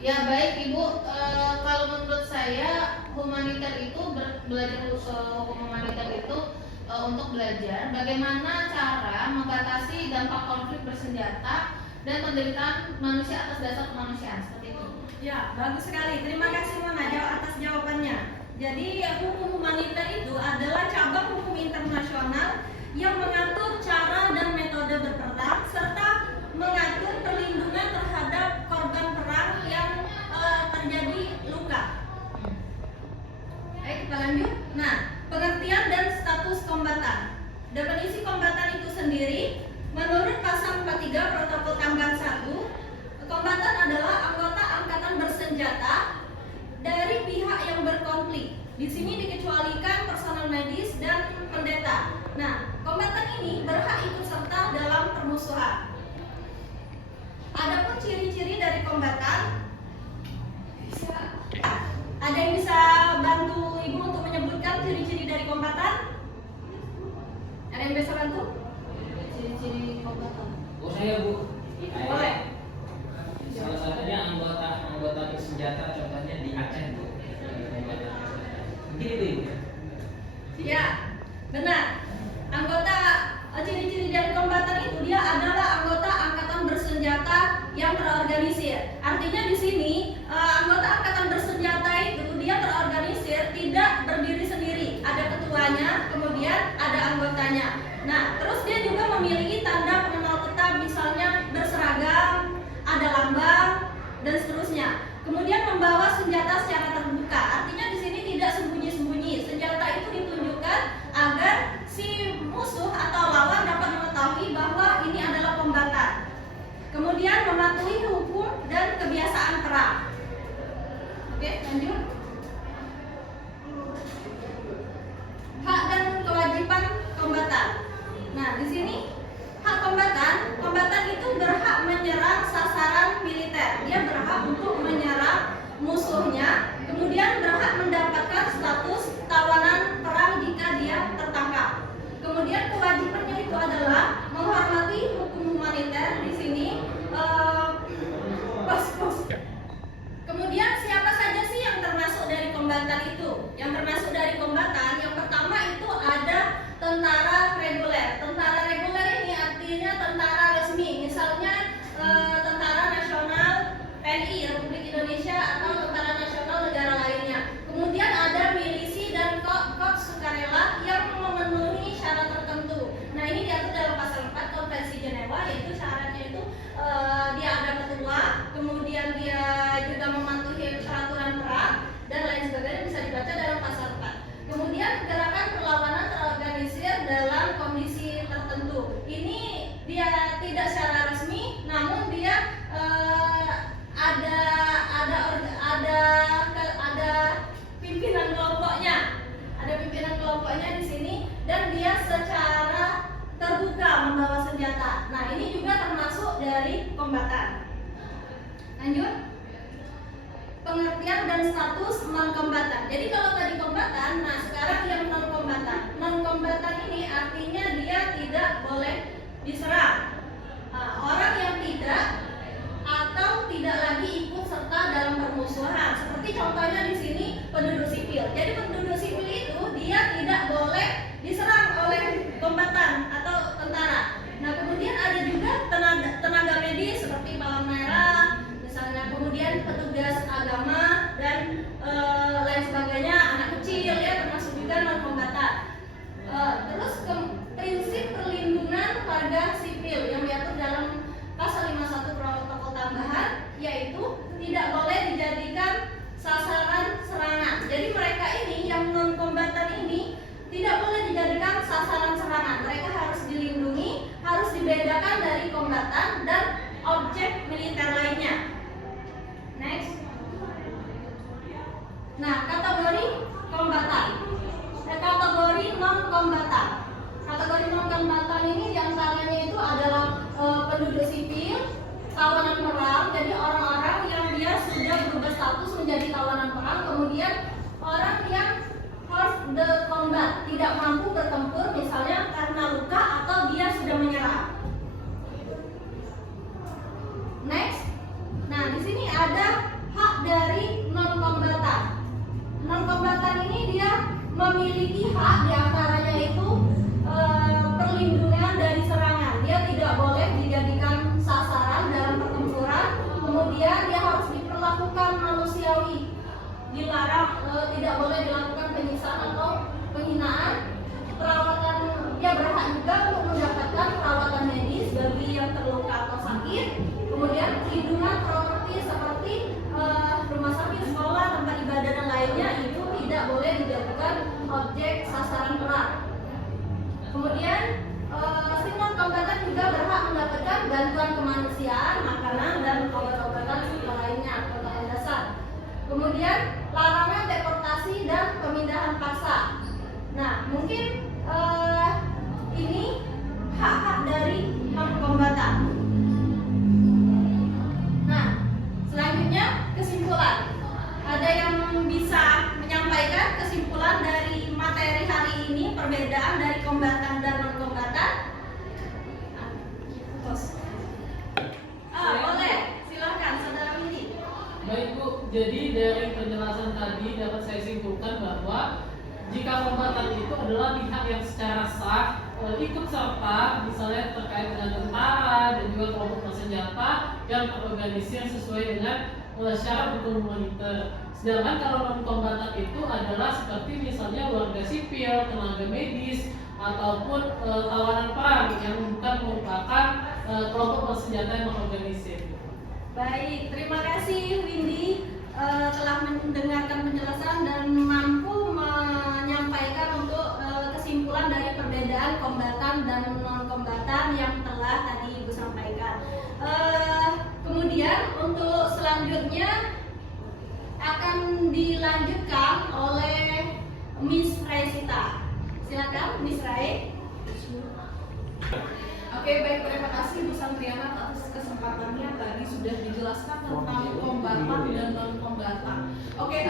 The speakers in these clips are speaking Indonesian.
Ya baik Ibu, kalau menurut saya humaniter itu belajar hukum humaniter itu untuk belajar bagaimana cara membatasi dampak konflik bersenjata dan penderitaan manusia atas dasar kemanusiaan, seperti itu. Ya, bagus sekali. Terima kasih Mona atas jawabannya. Jadi hukum humaniter itu adalah cabang hukum internasional yang mengatur cara dan metode berperang serta mengatur perlindungan terhadap korban perang yang terjadi luka. Baik, kita lanjut. Nah, pengertian dan status kombatan. Definisi kombatan itu sendiri menurut pasal 43 Protokol Tambahan 1, kombatan adalah anggota angkatan bersenjata dari pihak yang berkonflik. Di sini dikecualikan personel medis dan pendeta. Nah, kombatan ini berhak ikut serta dalam permusuhan. Adapun ciri-ciri dari kombatan, ada yang bisa bantu Ibu untuk menyebutkan ciri-ciri dari kombatan? Ada yang bisa bantu? Ciri-ciri kombatan. Oh saya Bu. Boleh. Salah satunya anggota bersenjata, contohnya di Aceh Bu. Mungkin itu Ibu. Ya, benar. Ciri-ciri dari kombatan itu dia adalah anggota angkatan bersenjata yang terorganisir. Artinya di sini anggota angkatan bersenjata itu dia terorganisir, tidak berdiri sendiri. Ada ketuanya, kemudian ada anggotanya. Nah, terus dia juga memiliki tanda pengenal tetap, misalnya berseragam, ada lambang, dan seterusnya. Kemudian membawa senjata secara terbuka. Artinya di sini tidak sembunyi-sembunyi. Senjata itu ditunjukkan agar si musuh atau lawan dapat mengetahui bahwa ini adalah kombatan. Kemudian mematuhi hukum dan kebiasaan perang. Oke, lanjut. Hak dan kewajiban kombatan. Nah, di sini hak kombatan itu berhak menyerang sasaran militer. Dia berhak untuk menyerang musuhnya, kemudian berhak mendapatkan status tawanan perang jika dia tertangkap. Kemudian kewajibannya itu adalah menghormati hukum humaniter di sini. Kemudian siapa saja sih yang termasuk dari kombatan itu? Yang termasuk dari kombatan, yang pertama itu ada tentara reguler. Tentara reguler ini artinya tentara resmi, misalnya tentara nasional TNI Republik Indonesia atau tentara nasional negara lainnya. Kemudian ada milisi dan korps sukarela yang memenuhi syarat tertentu. Nah, ini diatur dalam pasal 4 Konvensi Jenewa, yaitu syaratnya itu dia ada ketua, kemudian dia juga mematuhi peraturan perang dan lain sebagainya, bisa dibaca dalam pasal 4. Kemudian gerakan perlawanan terorganisir dalam kondisi tertentu. Ini dia tidak secara resmi, namun dia ada pimpinan kelompoknya. Ada pimpinan kelompoknya di sini dan dia secara terbuka membawa senjata. Nah, ini juga termasuk dari kombatan. Lanjut. Pengertian dan status non-kombatan. Jadi kalau tadi kombatan, nah sekarang yang non-kombatan. Non-kombatan ini artinya dia tidak boleh diserang. Orang yang tidak atau tidak lagi ikut serta dalam permusuhan. Seperti contohnya di sini penduduk sipil. Jadi penduduk sipil itu dia tidak boleh diserang oleh kombatan atau tentara. Nah, kemudian ada juga tenaga medis seperti palang merah, misalnya, kemudian petugas agama dan lain sebagainya, anak kecil ya, termasuk juga non kombatan. Terus prinsip perlindungan warga sipil yang diatur dalam pasal 51 Protokol Tambahan, yaitu tidak boleh dijadikan sasaran serangan. Jadi mereka ini yang non kombatan ini tidak boleh dijadikan sasaran serangan. Mereka harus dilindungi, harus dibedakan dari kombatan dan objek militer lainnya. Next. Nah, kategori kombatan. Kategori non kombatan. Kategori non kombatan ini diantaranya itu adalah penduduk sipil, tawanan perang. Jadi orang-orang yang dia sudah berubah status menjadi tawanan perang. Kemudian orang yang hors de combat, tidak mampu bertempur, misalnya karena luka atau dia sudah menyerah. Next. Nah, di sini ada memiliki hak, diantaranya itu perlindungan dari serangan. Dia tidak boleh dijadikan sasaran dalam pertempuran. Kemudian dia harus diperlakukan manusiawi, dilarang, tidak boleh dilakukan penyiksaan atau penghinaan. Perawatan, dia berhak juga untuk mendapatkan perawatan medis bagi yang terluka atau sakit. Kemudian perlindungan properti seperti rumah sakit, sekolah, tempat ibadah dan lainnya itu tidak boleh dijadikan objek sasaran perang. Kemudian si non-kombatan juga berhak mendapatkan bantuan kemanusiaan, makanan dan obat-obatan serta lainnya, kebutuhan dasar. Kemudian larangan deportasi dan pemindahan paksa. Nah, mungkin ini hak-hak dari non-kombatan. Nah, selanjutnya kesimpulan. Ada yang bisa menyampaikan kesimpulan dari materi hari ini, perbedaan dari kombatan dan non-kombatan? Boleh, silakan saudara Windy. Baik Bu, jadi dari penjelasan tadi dapat saya simpulkan bahwa jika kombatan itu adalah pihak yang secara sah ikut serta misalnya terkait dengan tentara dan juga kelompok bersenjata yang terorganisir sesuai dengan syarat hukum humaniter. Sedangkan kalau non kombatan itu adalah seperti misalnya warga sipil, tenaga medis ataupun tawanan perang yang bukan merupakan kelompok bersenjata yang terorganisir. Baik, terima kasih Windy telah mendengarkan penjelasan dan mampu menyampaikan untuk kesimpulan dari perbedaan kombatan dan non-kombatan yang telah tadi Ibu sampaikan. Kemudian untuk selanjutnya akan dilanjutkan oleh Miss Raisita. Silakan Miss Rai. Oke, baik, terima kasih Bu Santriana atas kesempatannya. Tadi sudah dijelaskan tentang kombatan dan non-kombatan. Oke,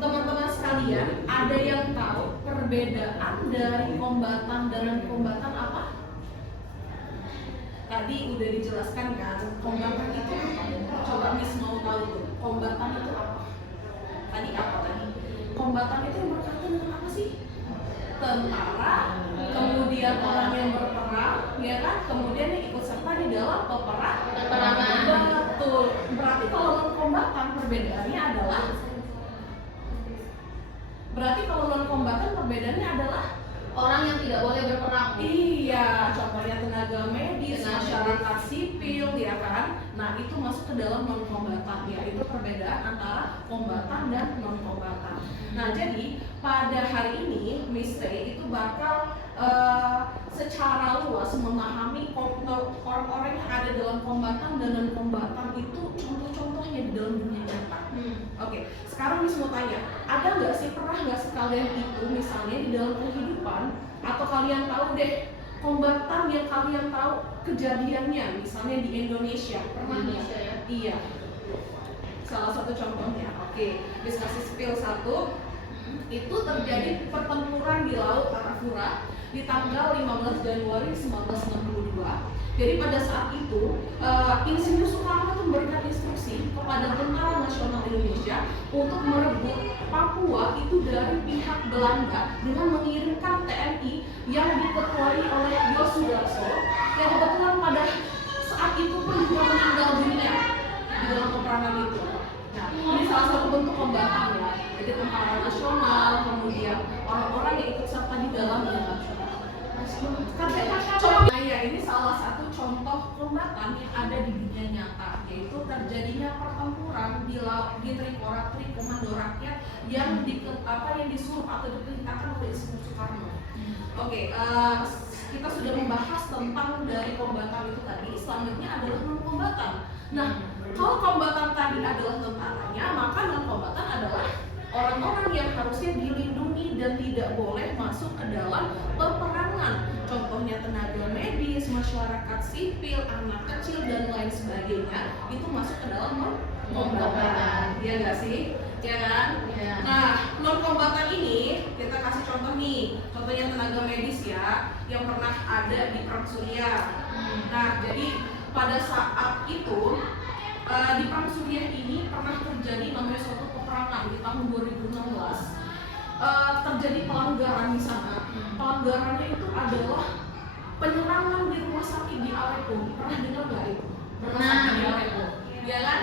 teman-teman sekalian, ada yang tahu perbedaan dari kombatan dan non-kombatan apa? Tadi udah dijelaskan kan, kombatan itu apa? Coba Miss mau tahu tuh, kombatan itu apa? Tadi apa tadi? Kombatan itu yang berkaitan dengan apa sih? Tentara, kemudian orang yang berperang, ya kan? Kemudian yang ikut serta di dalam peperangan. Betul. Berarti kalau non-kombatan perbedaannya adalah orang yang tidak boleh berperang. Iya, contohnya tenaga medis, masyarakat sipil, ya kan? Nah, itu masuk ke dalam non-kombatan, ya. Itu perbedaan antara kombatan dan non-kombatan. Nah, jadi pada hari ini Miss T itu bakal secara luas memahami orang-orang yang ada dalam kombatan dan non-kombatan itu contoh-contohnya di dalam dunia nyata. Oke, sekarang Miss mau tanya, ada nggak sih, pernah nggak sih kalian itu misalnya di dalam kehidupan atau kalian tahu deh kombatan yang kalian tahu kejadiannya misalnya di Indonesia, pernah nggak? Ya? Iya, salah satu contohnya. Oke, Miss kasih spill satu. Itu terjadi pertempuran di Laut Arafura di tanggal 15 Januari 1962. Jadi pada saat itu Insinyur Soekarno memberikan instruksi kepada Tentara Nasional Indonesia untuk merebut Papua itu dari pihak Belanda dengan mengirimkan TNI yang diketuai oleh Yosudarso yang kebetulan pada saat itu pun juga meninggal dunia di dalam peperangan itu. Nah, ini salah satu bentuk kombatan ya. Jadi tentara nasional, kemudian orang-orang yang ikut serta di dalamnya. Nah ya, ini salah satu contoh kombatan yang ada di dunia nyata, yaitu terjadinya pertempuran di Trikora, Komando Rakyat yang disuruh atau diperintahkan oleh Insinyur Soekarno. Oke, kita sudah membahas tentang dari kombatan itu tadi. Selanjutnya adalah non-kombatan. Nah, kalau kombatan tadi adalah tentaranya, maka non-kombatan adalah orang-orang yang harusnya dilindungi dan tidak boleh masuk ke dalam peperangan. Contohnya tenaga medis, masyarakat sipil, anak kecil dan lain sebagainya itu masuk ke dalam non-kombatan. Iya nggak sih? Ya kan? Ya. Nah, non-kombatan ini kita kasih contoh nih. Contohnya tenaga medis ya, yang pernah ada di Perang Suriah. Nah, jadi pada saat itu di Perang Suriah ini pernah terjadi namanya suatu peperangan di tahun 2016 terjadi pelanggaran di sana. Pelanggarannya itu adalah penyerangan di rumah sakit di Aleppo. Pernah dengar nggak itu? Rumah sakit di Aleppo, ya kan?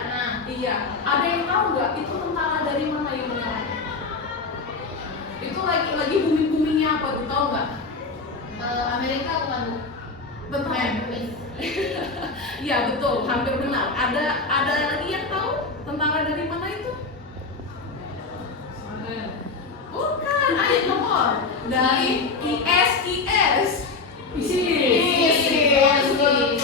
Iya. Ada yang tahu nggak itu tentara dari mana yang menyerang? Itu lagi booming-boomingnya apa tuh, tahu nggak? Amerika bukan Bu? Tentara. Iya betul, hampir benar. Ada lagi yang tahu tentara dari mana itu? Bukan, ayo nomor dari ISIS. ISIS, betul.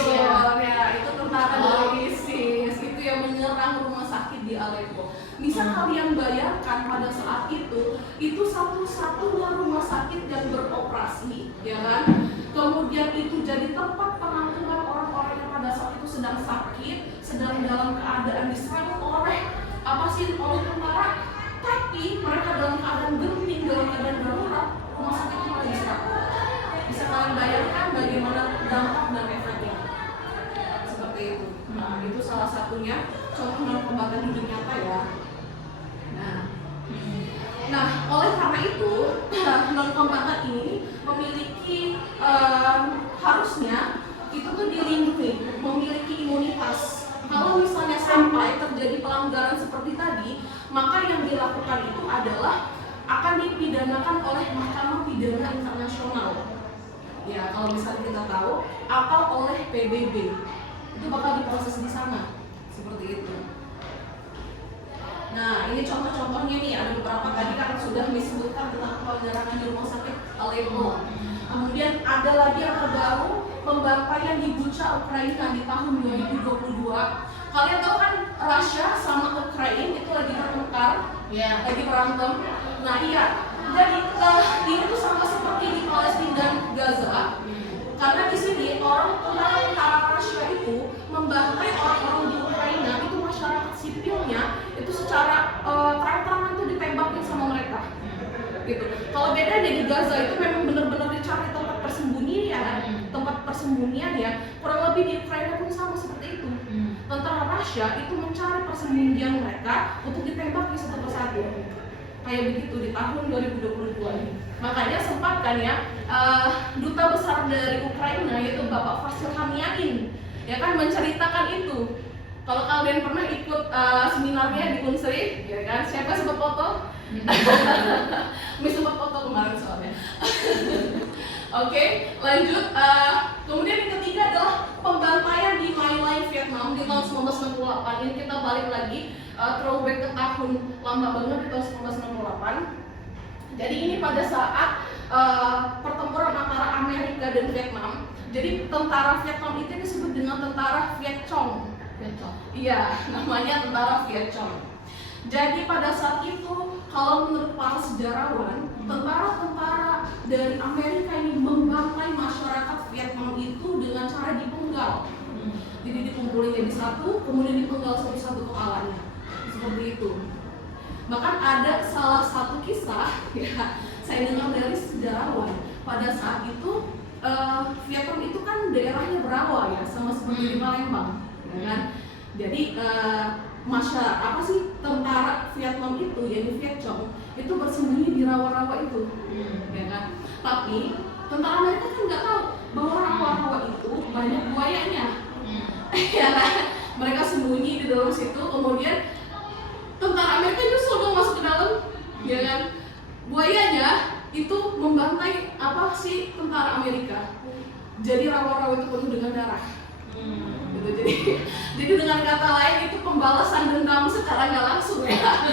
Ya, itu tentara dari ISIS. Itu yang menyerang rumah sakit di Aleppo. Bisa kalian bayangkan pada saat itu satu-satunya rumah sakit yang beroperasi, ya kan? Kemudian itu jadi tempat penampungan orang-orang yang pada saat itu sedang sakit, sedang dalam keadaan diserang oleh oleh tentara, tapi mereka dalam keadaan genting, dalam keadaan darurat, rumah sakit itu malah diserang. Bisa kalian bayangkan bagaimana dampak dan efeknya seperti itu. Nah, itu salah satunya contoh non-kombatan hidup nyata ya. Nah, oleh karena itu non-kombatan ini memiliki harusnya itu tuh dilindungi, memiliki imunitas. Kalau misalnya sampai terjadi pelanggaran seperti tadi, maka yang dilakukan itu adalah akan dipidanakan oleh Mahkamah Pidana Internasional. Ya, kalau misalnya kita tahu, atau oleh PBB, itu bakal diproses di sana, seperti itu. Nah, ini contoh-contohnya nih, ada beberapa tadi kan sudah disebutkan tentang penyerangan di rumah sakit Aleppo. Kemudian ada lagi yang terbaru, pembantaian di Bucha, Ukraina di tahun 2022. Kalian tahu kan Rusia sama Ukraina itu lagi bertengkar, lagi berantem. Nah iya, jadi ini tuh sama seperti di Palestina dan Gaza. Karena di sini orang tentara Rusia itu membantai orang-orang di Ukraina, itu masyarakat sipilnya itu secara terang-terangan tuh ditembakin sama mereka. Gitu. Kalau bedanya di Gaza itu memang benar-benar dicari tempat persembunyian ya. Kurang lebih di Ukraina pun sama seperti itu. Tentara Rusia itu mencari persembunyian mereka untuk ditembaki satu persatu. Kayak begitu di tahun 2022 ini. Makanya sempat kan ya duta besar dari Ukraina yaitu Bapak Vasil Hamianin ya kan menceritakan itu. Kalau kalian pernah ikut seminarnya di Unsri, ya kan? Siapa sempat foto? Miss sempat foto kemarin soalnya. Oke, lanjut. Kemudian yang ketiga adalah pembantaian di My Lai, Vietnam di tahun 1968. Ini kita balik lagi throwback ke tahun lama banget di tahun 1968. Jadi ini pada saat pertempuran antara Amerika dan Vietnam. Jadi tentara Vietnam itu disebut dengan tentara Viet Cong. Iya, namanya tentara Viet Cong. Jadi pada saat itu, kalau menurut para sejarawan, tentara-tentara dari Amerika ini membantai masyarakat Vietnam itu dengan cara dipenggal. Jadi dikumpulin jadi satu, kemudian dipenggal satu-satu kepalanya. Seperti itu. Bahkan ada salah satu kisah, ya, saya dengar dari sejarawan. Pada saat itu, Vietnam itu kan daerahnya berawa ya, sama seperti di Palembang. Ya kan? Jadi tentara Vietnam itu yaitu Viet Cong itu bersembunyi di rawa-rawa itu, ya kan? Tapi tentara Amerika kan nggak tahu bahwa rawa-rawa itu banyak buayanya, ya kan? Mereka sembunyi di dalam situ, kemudian tentara Amerika justru dong masuk ke dalam, ya kan? Buayanya itu membantai tentara Amerika. Jadi rawa-rawa itu penuh dengan darah. Gitu. Jadi dengan kata lain itu pembalasan dendam secara nggak langsung ya.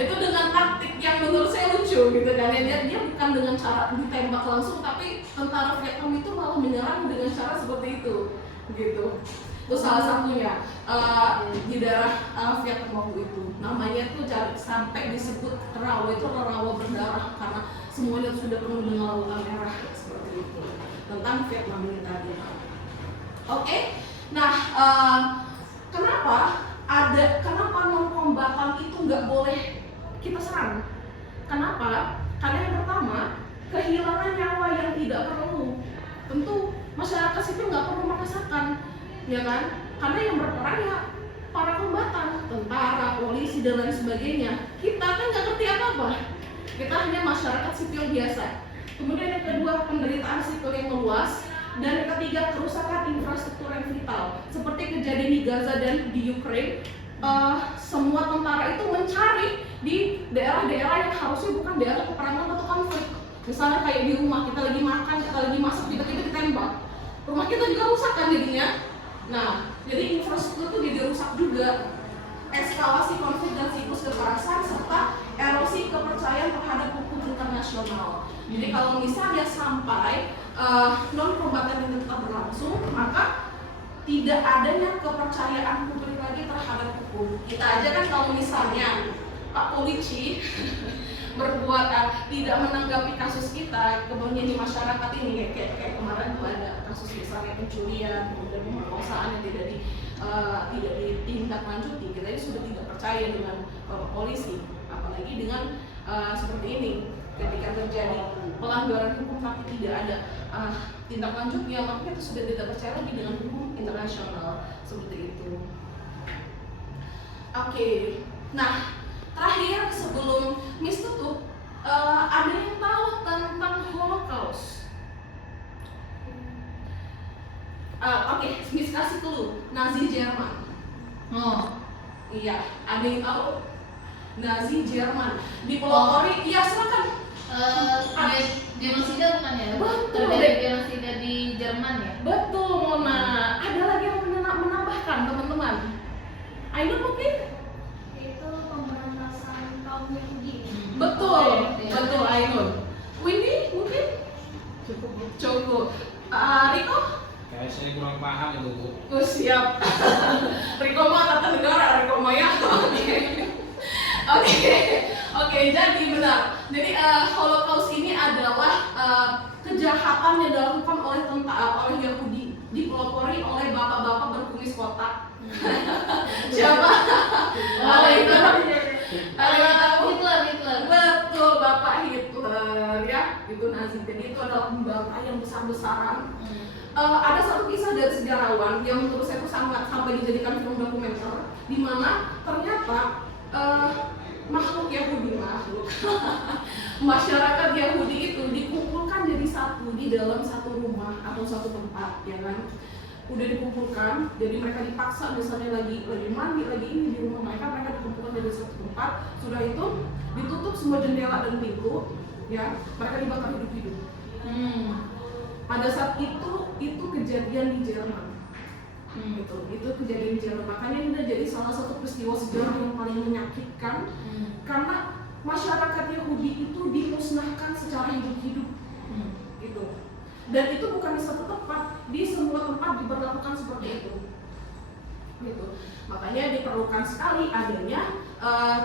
Itu dengan taktik yang menurut saya lucu gitu kan ya. Dia bukan dengan cara ditembak langsung, tapi tentara Vietnam itu malah menyerang dengan cara seperti itu gitu. Itu salah satunya di daerah Vietnam waktu itu. Namanya tuh sampai disebut rawa, itu rawa berdarah karena semuanya sudah penuh dengan lautan merah seperti itu. Tentang Vietnam ini tadi. Oke, nah kenapa non-kombatan itu nggak boleh kita serang? Kenapa? Karena yang pertama, kehilangan nyawa yang tidak perlu. Tentu masyarakat sipil nggak perlu merasakan, ya kan? Karena yang berperang ya para kombatan, tentara, polisi dan lain sebagainya. Kita kan nggak ngerti apa-apa, kita hanya masyarakat sipil biasa. Kemudian yang kedua, penderitaan sipil yang meluas. Dan yang ketiga, kerusakan infrastruktur yang vital. Seperti kejadian di Gaza dan di Ukraine, semua tentara itu mencari di daerah-daerah yang harusnya bukan daerah peperangan atau konflik. Misalnya kayak di rumah, kita lagi makan, kita lagi masak, tiba-tiba ditembak. Rumah kita juga rusak kan jadinya. Nah, jadi infrastruktur itu jadi rusak juga. Eskalasi konflik dan siklus kekerasan serta erosi kepercayaan terhadap hukum internasional. Jadi kalau misalnya sampai non kombatan ini tetap berlangsung, maka tidak adanya kepercayaan publik lagi terhadap hukum. Kita aja kan kalau misalnya Pak Polisi berbuat tidak menanggapi kasus kita, kemudian di masyarakat ini kayak kemarin tuh ada kasus misalnya pencurian, kemudian pemerkosaan yang tidak ditindaklanjuti, kita ini sudah tidak percaya dengan polisi, apalagi dengan seperti ini. Ketika terjadi pelanggaran hukum tapi tidak ada tindak lanjutnya, maka kita sudah tidak percaya lagi dengan hukum internasional seperti itu. Oke, nah terakhir sebelum Miss tutup, ada yang tahu tentang Holocaust? Oke, Miss kasih dulu Nazi Jerman. Oh, Iya, ada yang tahu? Nazi Jerman di pelopori, iya silakan. Genosida bukan ya? Betul. Terjadi genosida di Jerman ya? Betul, Mona. Ada lagi yang menambahkan teman-teman? Ainun mungkin? Itu pemberantasan kaum Yahudi. Betul, Oke. betul Ainun. Windy mungkin? Cukup. Riko? Kayak saya kurang paham itu Bu. Siap. Riko mah tata negara, Riko mah ya. Oke, jadi benar. Jadi Holocaust ini adalah kejahatan yang dilakukan oleh oleh Yahudi, dipelopori oleh bapak-bapak berkumis kotak. Siapa? Hitler. Betul, Bapak Hitler ya, itu Nazi. Jadi itu adalah pembantaian besar-besaran. Ada satu kisah dari sejarawan yang menurut saya itu sangat sampai dijadikan film dokumenter, di mana ternyata makhluk Yahudi, masyarakat Yahudi itu dikumpulkan jadi satu di dalam satu rumah atau satu tempat, ya kan? Udah dikumpulkan, jadi mereka dipaksa misalnya lagi mandi, lagi ini di rumah mereka dikumpulkan dari satu tempat. Sudah itu ditutup semua jendela dan pintu, ya, mereka dibakar hidup-hidup. Pada saat itu kejadian di Jerman. Itu kejadian di Jerman. Makanya ini udah jadi salah satu peristiwa sejarah yang paling menyakitkan, karena masyarakat Yahudi itu dimusnahkan secara hidup-hidup. Gitu. Dan itu bukan di satu tempat, di semua tempat diberlakukan seperti itu. Gitu. Makanya diperlukan sekali adanya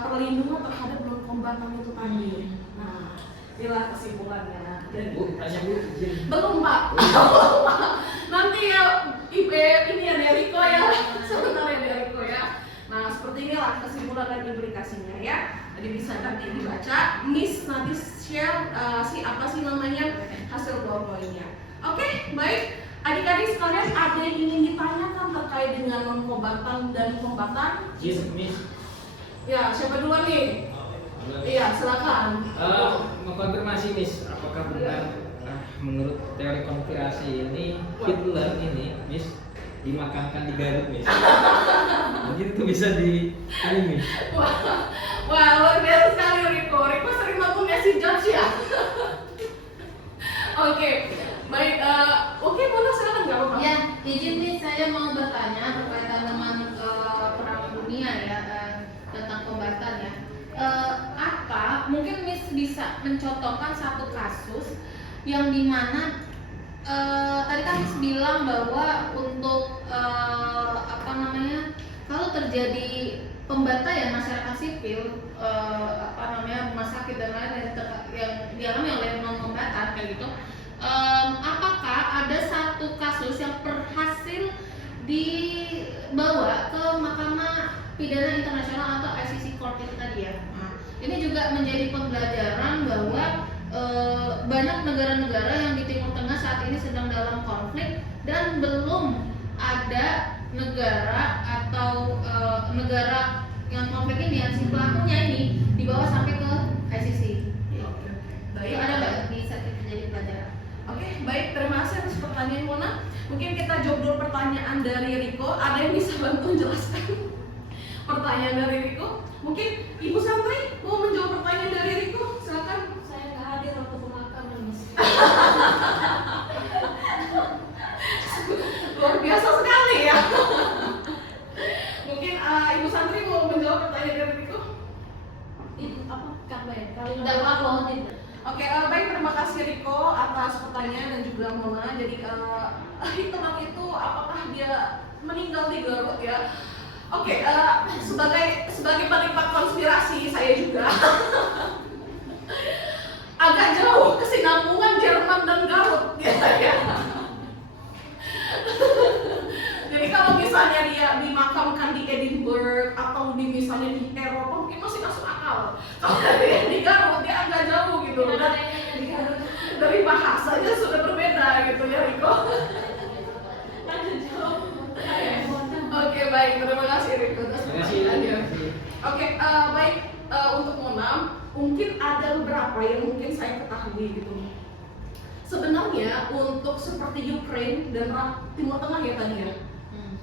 perlindungan terhadap non-kombatan itu tadi. Nah, inilah kesimpulannya. Bu, tanya Bu. Belum Pak. Nanti ya ini ya Deriko ya, sebenarnya Deriko ya. Nah seperti inilah kesimpulan dan implikasinya ya. Jadi bisa nanti dibaca. Miss nanti share apa sih namanya hasil PowerPoint-nya. Oke, baik. Adik-adik sekalian, ada yang ingin ditanyakan terkait dengan non-kombatan dan kombatan? Miss. Ya, siapa duluan nih? Iya, silakan. Mengkonfirmasi Miss, apakah benar menurut teori konspirasi ini Hitler ini Miss dimakamkan di Garut Miss? Mungkin itu bisa ini Miss. Wah, luar biasa sekali Riko. Riko sering nonton si George ya. Oke, baik. Oke, Mona silakan nggak apa-apa. Ya, izin nih saya mau bertanya berkaitan dengan perang dunia ya, tentang kombatan ya. Apa mungkin Miss bisa mencontohkan satu kasus yang dimana tadi kan Miss bilang bahwa untuk kalau terjadi pembantaian masyarakat sipil, rumah sakit dan lain-lain yang dialami oleh non-kombatan kayak gitu, apakah ada satu kasus yang berhasil dibawa ke Mahkamah Pidana Internasional atau ICC Court itu tadi ya? Nah, ini juga menjadi pembelajaran bahwa banyak negara-negara yang di Timur Tengah saat ini sedang dalam konflik dan belum ada negara atau negara yang konflik ini yang si pelakunya ini dibawa sampai ke ICC. Baik. Itu ada nggak bisa kita jadi pelajaran? Oke, baik. Terima kasih atas pertanyaan Mona. Mungkin kita jawab dulu pertanyaan dari Riko. Ada yang bisa bantu menjelaskan pertanyaan dari Riko? Mungkin Ibu Santri mau menjawab pertanyaan dari Riko? Silakan. Saya nggak hadir waktu pemakaman, Miss. Luar biasa sekali ya. Mungkin Ibu Santri mau menjawab pertanyaan dari Riko? Itu apa? Kak Bay, kali Nggak apa-apa. Oke, baik, terima kasih Riko atas pertanyaan dan juga Mona. Jadi teman itu apakah dia meninggal di Garut ya? Oke, sebagai penikmat konspirasi saya juga agak jauh kesinambungan Jerman dan Garut gitu ya. Jadi kalau misalnya dia dimakamkan di Edinburgh atau misalnya di Eropa mungkin masih masuk akal. Kalau dia di Garut dia agak jauh gitu. Dan dari bahasanya sudah berbeda gitu ya Riko. Oke, baik, terima kasih Riko atas Terima kasih. pertanyaannya. Oke, baik, untuk Mona mungkin ada beberapa yang mungkin saya ketahui gitu. Sebenarnya untuk seperti Ukraine dan Timur Tengah ya tadi ya.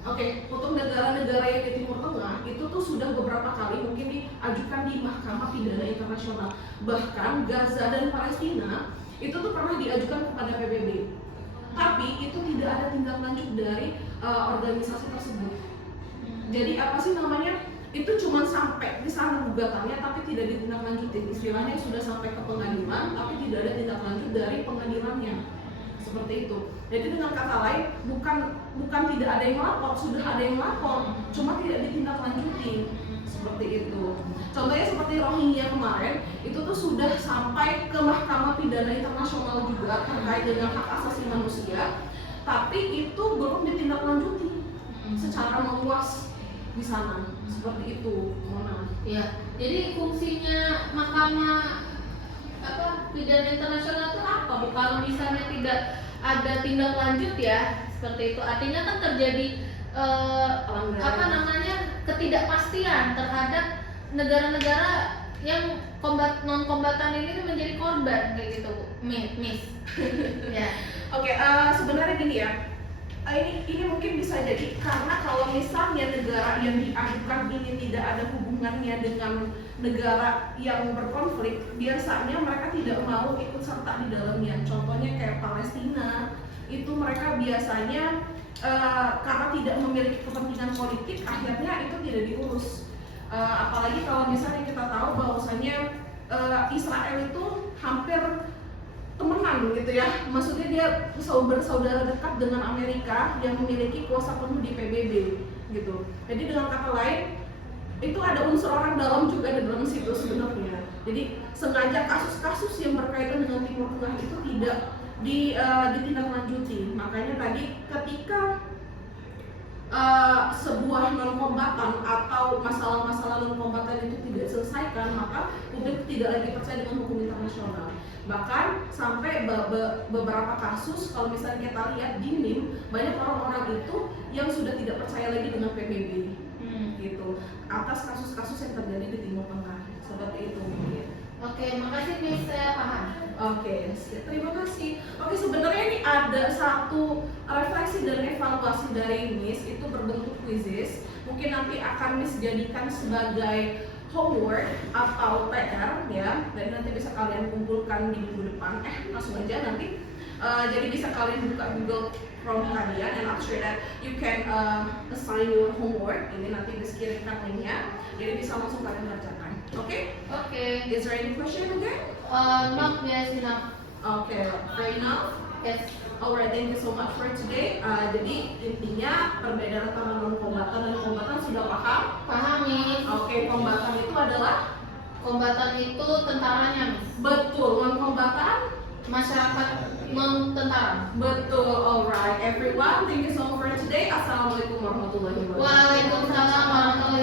Oke, untuk negara-negara yang di Timur Tengah itu tuh sudah beberapa kali mungkin diajukan di Mahkamah Pidana Internasional. Bahkan Gaza dan Palestina itu tuh pernah diajukan kepada PBB. Tapi itu tidak ada tindak lanjut dari organisasi tersebut. Jadi apa sih namanya? Itu cuma sampai di sana gugatannya tapi tidak ditindaklanjuti. Istilahnya sudah sampai ke pengadilan tapi tidak ada tindak lanjut dari pengadilannya. Seperti itu. Jadi dengan kata lain bukan tidak ada yang lapor, sudah ada yang lapor, cuma tidak ditindaklanjuti. Seperti itu. Contohnya seperti Rohingya kemarin, itu tuh sudah sampai ke Mahkamah Pidana Internasional juga terkait dengan hak asasi manusia, tapi itu belum ditindaklanjuti secara meluas di sana. Seperti itu, Mona. Ya, jadi fungsinya Mahkamah Pidana Internasional itu apa? Bu? Kalau misalnya tidak ada tindak lanjut ya, seperti itu. Artinya kan terjadi ketidakpastian terhadap negara-negara yang non kombatan ini menjadi korban kayak gitu, Bu. Miss. Ya. Oke, sebenarnya gini ya. Ini mungkin bisa jadi karena kalau misalnya negara yang diajukan ini tidak ada hubungannya dengan negara yang berkonflik, biasanya mereka tidak mau ikut serta di dalamnya. Contohnya kayak Palestina, itu mereka biasanya karena tidak memiliki kepentingan politik, akhirnya itu tidak diurus. Apalagi kalau misalnya kita tahu bahwasanya Israel itu hampir temenan gitu ya, maksudnya dia bersaudara dekat dengan Amerika yang memiliki kuasa penuh di PBB gitu. Jadi dengan kata lain itu ada unsur orang dalam juga di dalam situ sebenarnya. Jadi sengaja kasus-kasus yang berkaitan dengan Timur Tengah itu tidak ditindaklanjuti. Makanya tadi ketika sebuah non-kombatan atau masalah-masalah non-kombatan itu tidak diselesaikan, maka publik tidak lagi percaya dengan hukum internasional. Bahkan sampai beberapa kasus, kalau misalnya kita lihat di NIM, banyak orang-orang itu yang sudah tidak percaya lagi dengan PBB gitu, atas kasus-kasus yang terjadi di Timur Tengah. Seperti itu mungkin. Oke, makasih Miss, saya paham. Oke, terima kasih. Oke, sebenarnya ini ada satu refleksi dan evaluasi dari Miss, itu berbentuk quizzes. Mungkin nanti akan Miss jadikan sebagai homework atau PR ya, dan nanti bisa kalian kumpulkan di minggu depan. Langsung aja nanti. Jadi bisa kalian buka Google Chrome kalian, and after that you can assign your homework. Ini nanti Miss kirimkan linknya, jadi bisa langsung kalian bacakan. Oke? Oke. Is there any question again? Not yes enough. Okay, fair enough. Yes. Alright, thank you so much for today. Jadi intinya perbedaan antara non-kombatan dan kombatan sudah paham? Paham Miss. Oke, kombatan itu adalah Kombatan itu tentaranya Miss. betul, non-kombatan Masyarakat non tentara. betul. Alright, everyone, thank you so much for today. Assalamualaikum warahmatullahi wabarakatuh. Waalaikumsalam warahmatullahi